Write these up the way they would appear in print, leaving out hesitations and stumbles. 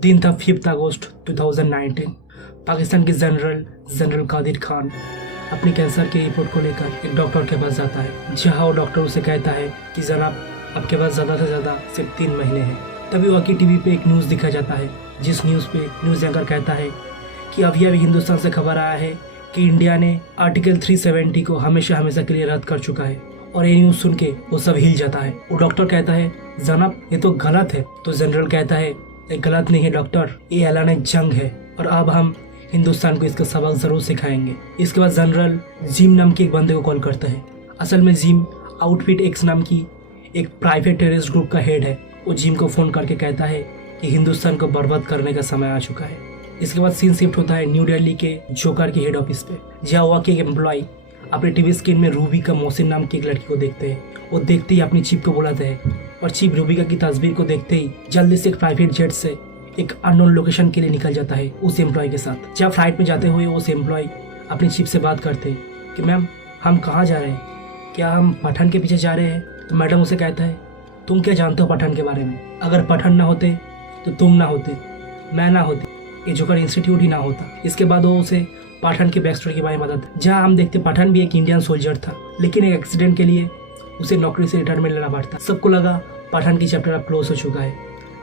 दिन था 5 अगस्त 2019। पाकिस्तान के जनरल कादिर खान अपनी कैंसर की रिपोर्ट को लेकर एक डॉक्टर के पास जाता है, जहां वो डॉक्टर उसे कहता है कि जनाब आपके पास ज़्यादा से ज़्यादा सिर्फ 3 महीने हैं। तभी वाकई टीवी पे एक न्यूज़ दिखाया जाता है, जिस न्यूज़ पे न्यूज़ एंकर कहता है कि अभी हिंदुस्तान से खबर आया है कि इंडिया ने आर्टिकल 370 को हमेशा के लिए रद्द कर चुका है। और ये न्यूज़ सुन के वो सब हिल जाता है। वो डॉक्टर कहता है जनाब ये तो गलत है। तो जनरल कहता है ये गलत नहीं है डॉक्टर, ये ऐलान जंग है और अब हम हिंदुस्तान को इसका सबक जरूर सिखाएंगे। इसके बाद जनरल जिम नाम के एक बंदे को कॉल करता है। असल में जिम आउटफिट एक्स नाम की एक प्राइवेट टेररिस्ट ग्रुप का हेड है। वो जिम को फ़ोन करके कहता है कि हिंदुस्तान को बर्बाद करने का समय आ चुका है। इसके बाद सीन शिफ्ट होता है न्यू दिल्ली के जोकर के हेड ऑफिस पे, जहाँ हुआ कि एक एम्प्लॉय अपने टीवी स्क्रीन में रूबी का मोहसिन नाम की एक लड़की को देखते हैं। वो देखते ही अपनी चीफ को बुलाते हैं और चीफ रूबिका की तस्वीर को देखते ही जल्दी से एक प्राइवेट जेट से एक अननोन लोकेशन के लिए निकल जाता है उस एम्प्लॉय के साथ। जहाँ फ्लाइट में जाते हुए उस एम्प्लॉय अपनी चीफ से बात करते हैं कि मैम हम कहाँ जा रहे हैं, क्या हम पठान के पीछे जा रहे हैं। तो मैडम उसे कहता है तुम क्या जानते हो पठान के बारे में, अगर पठान ना होते तो तुम ना होते, मैं ना होती, ये जोकर इंस्टीट्यूट ही ना होता। इसके बाद वो उसे पठान की बैक स्टोरी के बारे में बताता है, जहाँ हम देखते पठान भी एक इंडियन सोल्जर था, लेकिन एक एक्सीडेंट के लिए उसे नौकरी से रिटायरमेंट लेना पड़ता। सबको लगा पठान की चैप्टर अब क्लोज हो चुका है,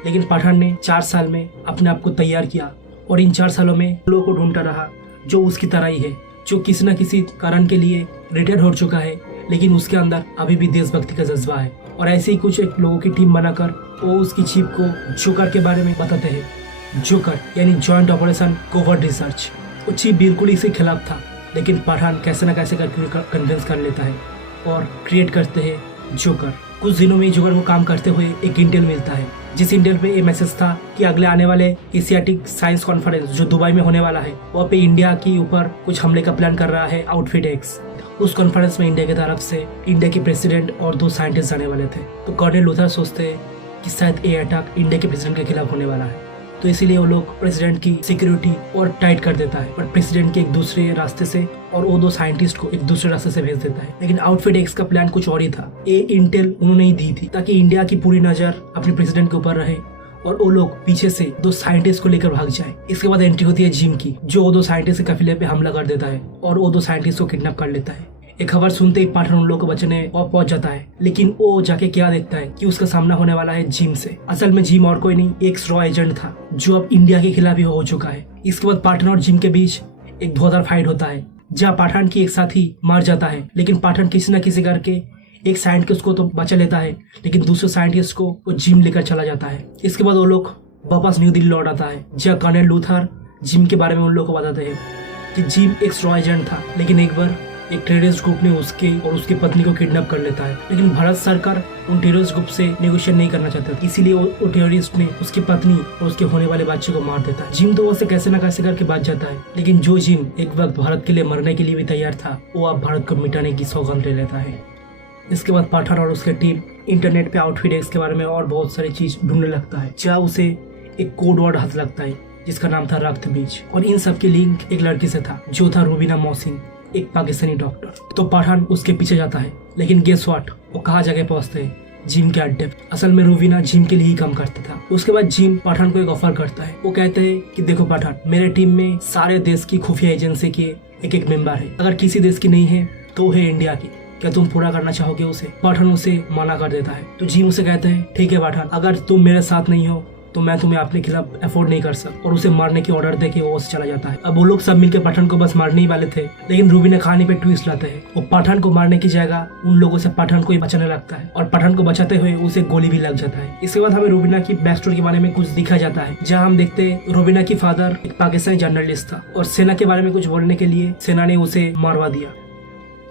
लेकिन पठान ने 4 साल में अपने आप को तैयार किया और इन 4 सालों में लोगों को ढूंढता रहा जो उसकी तरह ही है, जो किसी न किसी कारण के लिए रिटायर हो चुका है, लेकिन उसके अंदर अभी भी देशभक्ति का जज्बा है। और ऐसे ही कुछ एक लोगों की टीम बनाकर वो उसकी चीफ को जोकर के बारे में बताते हैं। जोकर यानी जॉइंट ऑपरेशन कोवर्ट रिसर्च। वो चीफ बिल्कुल इसके खिलाफ था, लेकिन पठान कैसे न कैसे करके कन्विंस कर लेता है और क्रिएट करते हैं जोकर। कुछ दिनों में जोकर को काम करते हुए एक इंटेल मिलता है, जिस इंटेल पे ये मैसेज था कि अगले आने वाले एशियाटिक साइंस कॉन्फ्रेंस जो दुबई में होने वाला है, वहाँ पे इंडिया के ऊपर कुछ हमले का प्लान कर रहा है आउटफिट एक्स। उस कॉन्फ्रेंस में इंडिया की तरफ से इंडिया के प्रेसिडेंट और 2 साइंटिस्ट जाने वाले थे। तो कर्नल लूथर सोचते हैं कि शायद ये अटैक इंडिया के प्रेसिडेंट के खिलाफ होने वाला है, तो इसीलिए वो लोग प्रेसिडेंट की सिक्योरिटी और टाइट कर देता है, पर प्रेसिडेंट के एक दूसरे रास्ते से और वो 2 साइंटिस्ट को एक दूसरे रास्ते से भेज देता है। लेकिन आउटफिट एक्स का प्लान कुछ और ही था। ये इंटेल उन्होंने ही दी थी ताकि इंडिया की पूरी नजर अपने प्रेसिडेंट के ऊपर रहे और वो लोग पीछे से 2 साइंटिस्ट को लेकर भाग जाए। इसके बाद एंट्री होती है जिम की, जो वो 2 साइंटिस्ट के काफिले पे हमला कर देता है और वो 2 साइंटिस्ट को किडनैप कर लेता है। एक खबर सुनते ही पठान उन लोगों को बचने और पहुंच जाता है, लेकिन वो जाके क्या देखता है कि उसका सामना होने वाला है जिम से। असल में जिम और कोई नहीं, एक स्ट्रॉ एजेंट था जो अब इंडिया के खिलाफ ही हो चुका है। इसके बाद पठान और जिम के बीच एक धुआंधार फाइट होता है, जहाँ पठान की एक साथी मार जाता है, लेकिन पठान किसी न किसी करके एक साइंटिस्ट को तो बचा लेता है, लेकिन दूसरे साइंटिस्ट को वो जिम लेकर चला जाता है। इसके बाद वो लोग वापस न्यू दिल्ली लौट आता है, जहाँ कर्नल लूथर जिम के बारे में उन लोगों को बताते हैं कि जिम एक स्ट्रॉ एजेंट था, लेकिन एक बार एक टेररिस्ट ग्रुप ने उसके और उसकी पत्नी को किडनैप कर लेता है। लेकिन भारत सरकार उन टेररिस्ट ग्रुप से नेगोशिएट नहीं करना चाहता, इसीलिए वो टेररिस्ट ने उसकी पत्नी और उसके होने वाले बच्चे को मार देता है। जिम तो वैसे कैसे न कैसे करके बच जाता है, लेकिन जो जिम एक वक्त भारत के लिए मरने के लिए भी तैयार था, वो अब भारत को मिटाने की सौगंध ले लेता है। इसके बाद पठान और उसकी टीम इंटरनेट पे आउटफिट एक्स के बारे में और बहुत सारी चीज ढूंढने लगता है, जहाँ उसे एक कोड वर्ड हाथ लगता है जिसका नाम था रक्त बीज। और इन सब की लिंक एक लड़की से था जो था रूबीना मोहसिन, एक पाकिस्तानी डॉक्टर। तो पठान उसके पीछे जाता है, लेकिन गेस व्हाट, वो कहाँ जाके पहुंचते हैं, जिम के अड्डे। असल में रूबीना जिम के लिए ही काम करता था। उसके बाद जिम पठान को एक ऑफर करता है। वो कहते हैं कि देखो पठान, मेरे टीम में सारे देश की खुफिया एजेंसी के एक मेंबर है, अगर किसी देश की नहीं है तो है इंडिया की, क्या तुम पूरा करना चाहोगे उसे। पठान उसे मना कर देता है। तो जिम उसे कहते हैं ठीक है पठान, अगर तुम मेरे साथ नहीं हो तो मैं तुम्हें अपने खिलाफ अफोर्ड नहीं कर सकता, और उसे मारने की ऑर्डर देके वो चला जाता है। अब वो लोग सब मिलकर पठान को बस मारने ही वाले थे, लेकिन रूबी ने कहानी पे ट्विस्ट लाते हैं। वो पठान को मारने की जगह उन लोगों से पठान को ही बचाने लगता है और पठान को बचाते हुए उसे गोली भी लग जाता है। इसके बाद हमें रूबीना की बैक स्टोरी के बारे में कुछ दिखा जाता है, जहाँ हम देखते हैं रूबीना की फादर एक पाकिस्तानी जर्नलिस्ट था और सेना के बारे में कुछ बोलने के लिए सेना ने उसे मारवा दिया।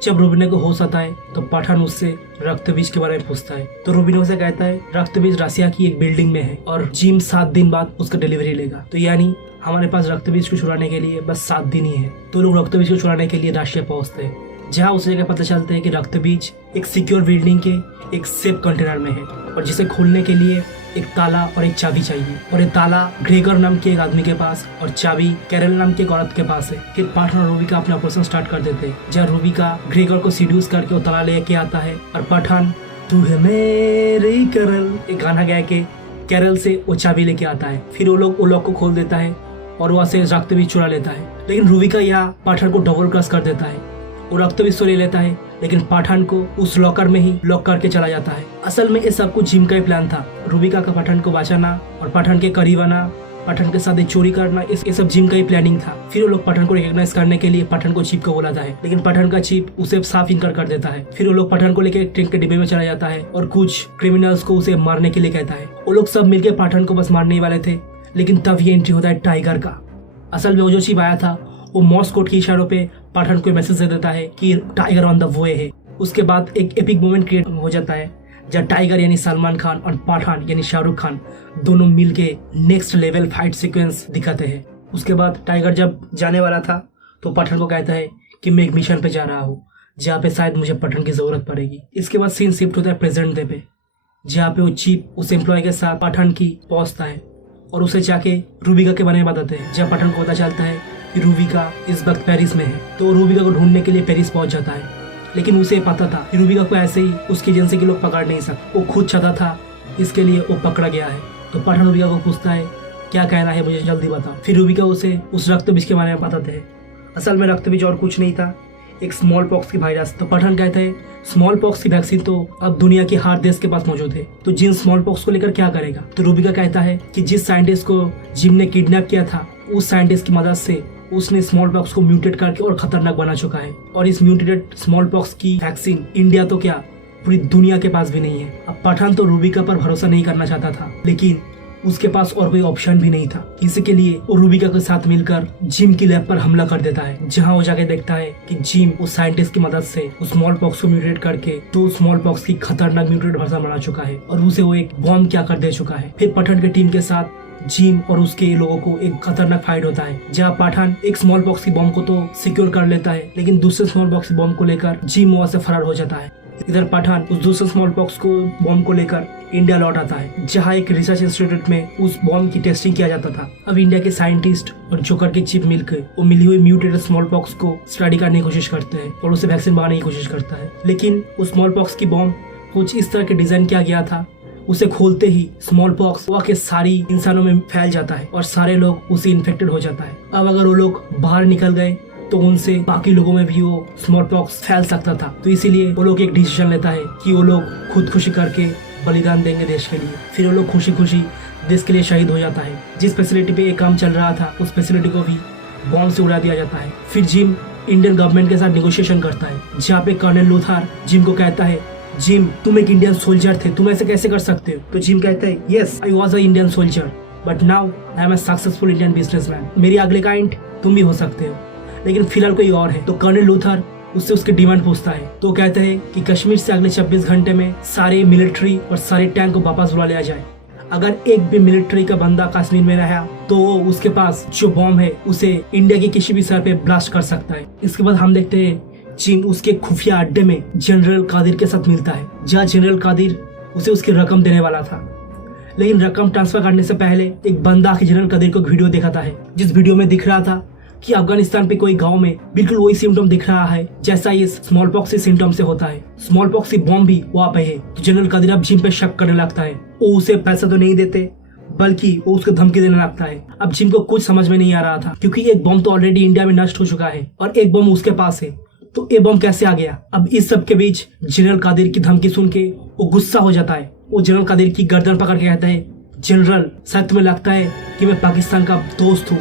जब रूबीना को होश आता है तो पठान उससे रक्त बीज के बारे में पूछता है। तो रूबीना उसे कहता है रक्त बीज रसिया की एक बिल्डिंग में है और जिम 7 दिन बाद उसका डिलीवरी लेगा। तो यानी हमारे पास रक्त बीज को चुराने के लिए बस 7 दिन ही है। तो लोग रक्त बीज को चुराने के लिए रशिया पहुंचते हैं, जहाँ उस जगह पता चलता है कि रक्त बीज एक सिक्योर बिल्डिंग के एक सेफ कंटेनर में है और जिसे खोलने के लिए एक ताला और एक चाबी चाहिए। और ये ताला ग्रेगर नाम के एक आदमी के पास और चाबी कैरल नाम की एक औरत के पास है। फिर पठान और रूबी का अपना ऑपरेशन स्टार्ट कर देते हैं, जहाँ रूबी का ग्रेगर को सीड्यूस करके वो ताला लेके आता है और पठान तू है मेरी करल एक गाना गा के केरल से वो चाबी लेके आता है। फिर वो लॉक को खोल देता है और वहाँ से रक्त भी चुरा लेता है। लेकिन रूबिका यहाँ पठान को डबल क्रॉस कर देता है। वो रक्त भी ले लेता है, लेकिन पठान को उस लॉकर में ही लॉक करके चला जाता है। असल में ये सब कुछ जिम का ही प्लान था, रूबिका का पठान को बचाना और पठान के करीब आना, पठान के साथ चोरी करना, ये सब जिम का ही प्लानिंग था। फिर वो लोग पठान को रिकॉग्नाइज करने के लिए पठान को चीफ को बुलाता है, लेकिन पठान का चीफ उसे साफ इनकार कर देता है। फिर वो लोग पठान को लेकर ट्रेन के डिब्बे में चला जाता है और कुछ क्रिमिनल्स को उसे मारने के लिए कहता है। वो लोग सब मिलकर पठान को बस मारने ही वाले थे, लेकिन तब ये एंट्री होता है टाइगर का। असल में वो जो चीफ आया था वो मॉर्स कोड के इशारों पे पठान को मैसेज दे देता है कि टाइगर ऑन द वे है। उसके बाद एक एपिक मोमेंट क्रिएट हो जाता है जब टाइगर यानी सलमान खान और पठान यानी शाहरुख खान दोनों मिलके नेक्स्ट लेवल फाइट सीक्वेंस दिखाते हैं। उसके बाद टाइगर जब जाने वाला था तो पठान को कहता है कि मैं एक मिशन पे जा रहा हूँ जहाँ पे शायद मुझे पठान की जरूरत पड़ेगी। इसके बाद सीन शिफ्ट होता है प्रेजेंट डे पे, जहाँ पे वो चीफ उस एम्प्लॉय के साथ पठान की पहुंचता है और उसे जाके रूबिका के बारे में बताते हैं। जब पठान को पता चलता है कि रूबिका इस वक्त पेरिस में है तो रूबिका को ढूंढने के लिए पेरिस पहुंच जाता है, लेकिन उसे पता था कि रूबिका को ऐसे ही उसकी एजेंसी के लोग पकड़ नहीं सकते। वो खुद चाहता था, इसके लिए वो पकड़ा गया है। तो पठान रूबिका को पूछता है क्या कहना है, मुझे जल्दी बताओ। फिर रूबिका उसे उस रक्त बीज के बारे में बताते हैं। असल में रक्त बीज और कुछ नहीं था, एक स्मॉल पॉक्स की वायरस। तो पठान कहता है स्मॉल पॉक्स की वैक्सीन तो अब दुनिया के हर देश के पास मौजूद है, तो जिन स्मॉल पॉक्स को लेकर क्या करेगा। तो रूबिका कहता है कि जिस साइंटिस्ट को जिम ने किडनैप किया था उस साइंटिस्ट की मदद से उसने स्मॉल पॉक्स को म्यूटेट करके और खतरनाक बना चुका है, और इस म्यूटेटेड स्मॉल पॉक्स की वैक्सीन इंडिया तो क्या पूरी दुनिया के पास भी नहीं है। अब पठान तो रूबिका पर भरोसा नहीं करना चाहता था, लेकिन उसके पास और कोई ऑप्शन भी नहीं था। इसके लिए वो रूबिका के साथ मिलकर जिम की लैब पर हमला कर देता है, जहां वो जाके देखता है कि जिम उस साइंटिस्ट की मदद से उस स्मॉल पॉक्स को म्यूटेट करके तो स्मॉल पॉक्स की खतरनाक म्यूटेट वर्जन बना चुका है और उसे वो एक बॉम्ब क्या कर दे चुका है। फिर पठान की टीम के साथ जिम और उसके लोगों को एक खतरनाक फाइट होता है, जहाँ पठान एक स्मॉल बॉक्स की बॉम्ब को तो सिक्योर कर लेता है, लेकिन दूसरे स्मॉल बॉक्स की बॉम्ब को लेकर जिम वहां से फरार हो जाता है। इधर पठान उस दूसरे स्मॉल बॉक्स को बॉम्ब को लेकर इंडिया लौट आता है, जहाँ एक रिसर्च इंस्टीट्यूट में उस बॉम्ब की टेस्टिंग किया जाता था। अब इंडिया के साइंटिस्ट और जोकर के चीफ मिलकर वो मिली हुई म्यूटेटेड स्मॉल बॉक्स को स्टडी करने की कोशिश करते हैं और उसे वैक्सीन बनाने की कोशिश करता है। लेकिन उस स्मॉल बॉक्स की बॉम्ब कुछ इस तरह के डिजाइन किया गया था, उसे खोलते ही स्मॉल पॉक्स वहाँ के सारी इंसानों में फैल जाता है और सारे लोग उसे इन्फेक्टेड हो जाता है। अब अगर वो लोग बाहर निकल गए तो उनसे बाकी लोगों में भी वो स्मॉल पॉक्स फैल सकता था। तो इसीलिए वो लोग एक डिसीजन लेता है कि वो लोग खुदकुशी करके बलिदान देंगे देश के लिए। फिर वो लोग खुशी खुशी देश के लिए शहीद हो जाता है। जिस फैसिलिटी पे एक काम चल रहा था उस फैसिलिटी को भी बॉम्ब से उड़ा दिया जाता है। फिर जिम इंडियन गवर्नमेंट के साथ निगोशिएशन करता है, जहाँ पे कर्नल लूथर जिम को कहता है जिम तुम एक इंडियन सोल्जर थे, तुम ऐसे कैसे कर सकते हो। तो जिम कहता है yes I was a Indian soldier but now I am a successful Indian businessman. मेरी अगले काइंड तुम भी हो सकते हो, लेकिन फिलहाल कोई और है। तो कर्नल लूथर उससे उसके डिमांड पूछता है, तो कहते हैं कि कश्मीर से अगले 26 घंटे में सारे मिलिट्री और सारे टैंक को वापस बुला लिया जाए। अगर एक भी मिलिट्री का बंदा कश्मीर में रहा तो उसके पास जो बॉम्ब है उसे इंडिया के किसी भी शहर पे ब्लास्ट कर सकता है। इसके बाद हम देखते हैं जिम उसके खुफिया अड्डे में जनरल कादिर के साथ मिलता है, जहाँ जनरल कादिर उसे उसकी रकम देने वाला था। लेकिन रकम ट्रांसफर करने से पहले एक बंदा आके जनरल कादिर को वीडियो दिखाता है, जिस वीडियो में दिख रहा था कि अफगानिस्तान पे कोई गांव में बिल्कुल वही सिम्टम दिख रहा है जैसा ये स्मॉल पॉक्स के सिम्टम से होता है। स्मॉल पॉक्स की बॉम्ब भी वहाँ पे है। तो जनरल कादिर अब जिम पे शक करने लगता है। वो उसे पैसा तो नहीं देते बल्कि वो उसको धमकी देने लगता है। अब जिम को कुछ समझ में नहीं आ रहा था, क्योंकि एक बॉम्ब तो ऑलरेडी इंडिया में नष्ट हो चुका है और एक बॉम्ब उसके पास है, तो ये बॉम्ब कैसे आ गया। अब इस सब के बीच जनरल कादिर की धमकी सुन के वो गुस्सा हो जाता है। वो जनरल कादिर की गर्दन पकड़ के कहता है जनरल शायद तुम्हें लगता है कि मैं पाकिस्तान का दोस्त हूँ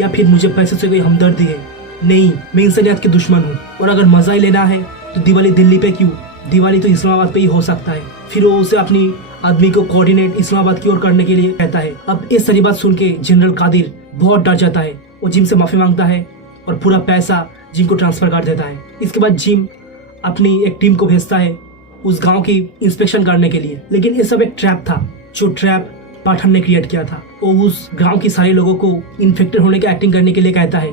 या फिर मुझे पैसे से कोई हमदर्दी है। नहीं, मैं इंसानियत के दुश्मन हूँ, और अगर मजा ही लेना है तो दिवाली दिल्ली पे क्यों, दिवाली तो इस्लामाबाद पे ही हो सकता है। फिर वो उसे अपनी आदमी को कोऑर्डिनेट इस्लामाबाद की ओर करने के लिए कहता है। अब ये सारी बात सुन के जनरल कादिर बहुत डर जाता है। वो जिम से माफी मांगता है और पूरा पैसा जिम को ट्रांसफर कर देता है। इसके बाद जिम अपनी एक टीम को भेजता है उस गांव की इंस्पेक्शन करने के लिए, लेकिन ये सब एक ट्रैप था जो ट्रैप पठान ने क्रिएट किया था। वो उस गांव के सारे लोगों को इन्फेक्टेड होने की एक्टिंग करने के लिए कहता है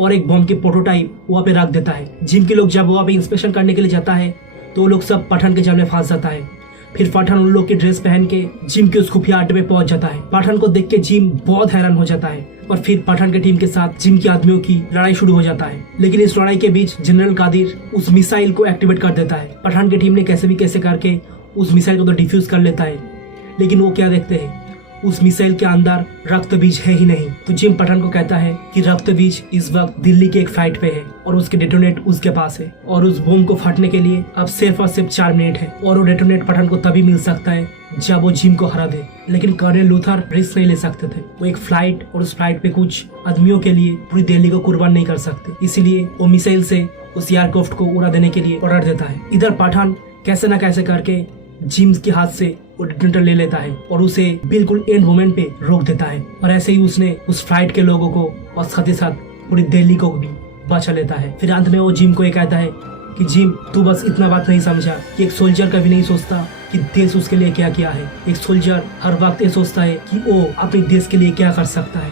और एक बॉम्ब की प्रोटोटाइप वहाँ पे रख देता है। जिम के लोग जब वहाँ पे इंस्पेक्शन करने के लिए जाता है तो वो लोग सब पठान के जाल में फंस जाता है। फिर पठान उन लोग की ड्रेस पहन के जिम के उस खुफिया अड्डे में पहुंच जाता है। पठान को देख के जिम बहुत हैरान हो जाता है और फिर पठान के टीम के साथ जिम के आदमियों की लड़ाई शुरू हो जाता है। लेकिन इस लड़ाई के बीच जनरल कादिर उस मिसाइल को एक्टिवेट कर देता है। पठान की टीम ने कैसे भी कैसे करके उस मिसाइल को तो डिफ्यूज कर लेता है, लेकिन वो क्या देखते हैं, उस मिसाइल के अंदर रक्त बीज है ही नहीं। तो जिम पठान को कहता है कि रक्त बीज इस वक्त दिल्ली के एक फ्लाइट पे है और उसके डेटोनेट उसके पास है और उस बम को फटने के लिए अब सिर्फ और सिर्फ 4 मिनट है और वो डेटोनेट पठान को तभी मिल सकता है जब वो जिम को हरा दे। लेकिन कर्नल लूथर रिस्क नहीं ले सकते थे। वो एक फ्लाइट और उस फ्लाइट पे कुछ आदमियों के लिए पूरी दिल्ली को कुर्बान नहीं कर सकते, इसलिए वो मिसाइल से उस एयरक्राफ्ट को उड़ा देने के लिए ऑर्डर देता है। इधर पठान कैसे न कैसे करके जिम्स के हाथ से वो डिटोनेटर ले लेता है और उसे बिल्कुल एंड मोमेंट पे रोक देता है और ऐसे ही उसने उस फ्लाइट के लोगों को और साथ ही साथ पूरी दिल्ली को भी बचा लेता है। फिर अंत में वो जिम को ये कहता है कि जिम, तू बस इतना बात नहीं समझा कि एक सोल्जर कभी नहीं सोचता कि देश उसके लिए क्या किया है। एक सोल्जर हर वक्त ये सोचता है कि वो अपने देश के लिए क्या कर सकता है।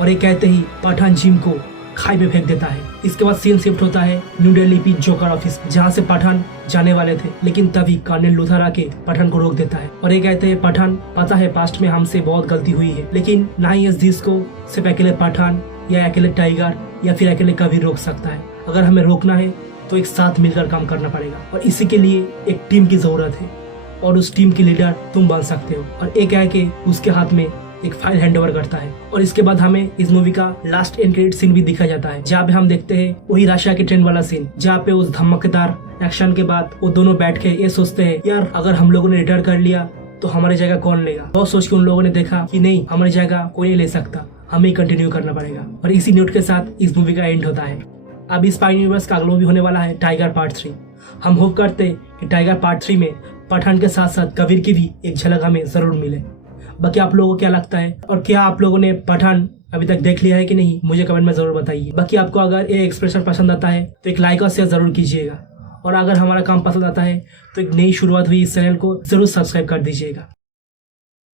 और ये कहते ही पठान जिम को खाई में फेंक देता है। इसके बाद सीन शिफ्ट होता है new Delhi P joker office, जहाँ से पठान जाने वाले थे, लेकिन तभी कर्नल लूथर आके पठान को रोक देता है और ये कहते हैं, पठान, पता है पास्ट में हमसे बहुत गलती हुई है, लेकिन ना ही इस देश को सिर्फ अकेले पठान या अकेले टाइगर या फिर अकेले कबीर रोक सकता है। अगर हमें रोकना है तो एक साथ मिलकर काम करना पड़ेगा और इसी के लिए एक टीम की जरूरत है और उस टीम की लीडर तुम बन सकते हो। और एक है कि उसके हाथ में एक फाइल हैंड ओवर करता है। और इसके बाद हमें इस मूवी का लास्ट एंड क्रेडिट सीन भी दिखा जाता है, जहाँ पे हम देखते हैं वही रशिया के ट्रेन वाला सीन, जहाँ पे उस धमाकेदार एक्शन के बाद वो दोनों बैठ के ये सोचते हैं, यार अगर हम लोगों ने रिटायर कर लिया तो हमारी जगह कौन लेगा। बहुत सोच के उन लोगों ने देखा कि नहीं, हमारी जगह कोई नहीं ले सकता, हमें कंटिन्यू करना पड़ेगा। और इसी नोट के साथ इस मूवी का एंड होता है। अब इस स्पाई यूनिवर्स का अगला मूवी होने वाला है टाइगर पार्ट 3। हम होप करते हैं कि टाइगर पार्ट 3 में पठान के साथ साथ कबीर की भी एक झलक हमें जरूर मिले। बाकी आप लोगों को क्या लगता है और क्या आप लोगों ने पठान अभी तक देख लिया है कि नहीं, मुझे कमेंट में जरूर बताइए। बाकी आपको अगर ये एक्सप्रेशन पसंद आता है तो एक लाइक और शेयर जरूर कीजिएगा और अगर हमारा काम पसंद आता है तो एक नई शुरुआत हुई इस चैनल को जरूर सब्सक्राइब कर दीजिएगा।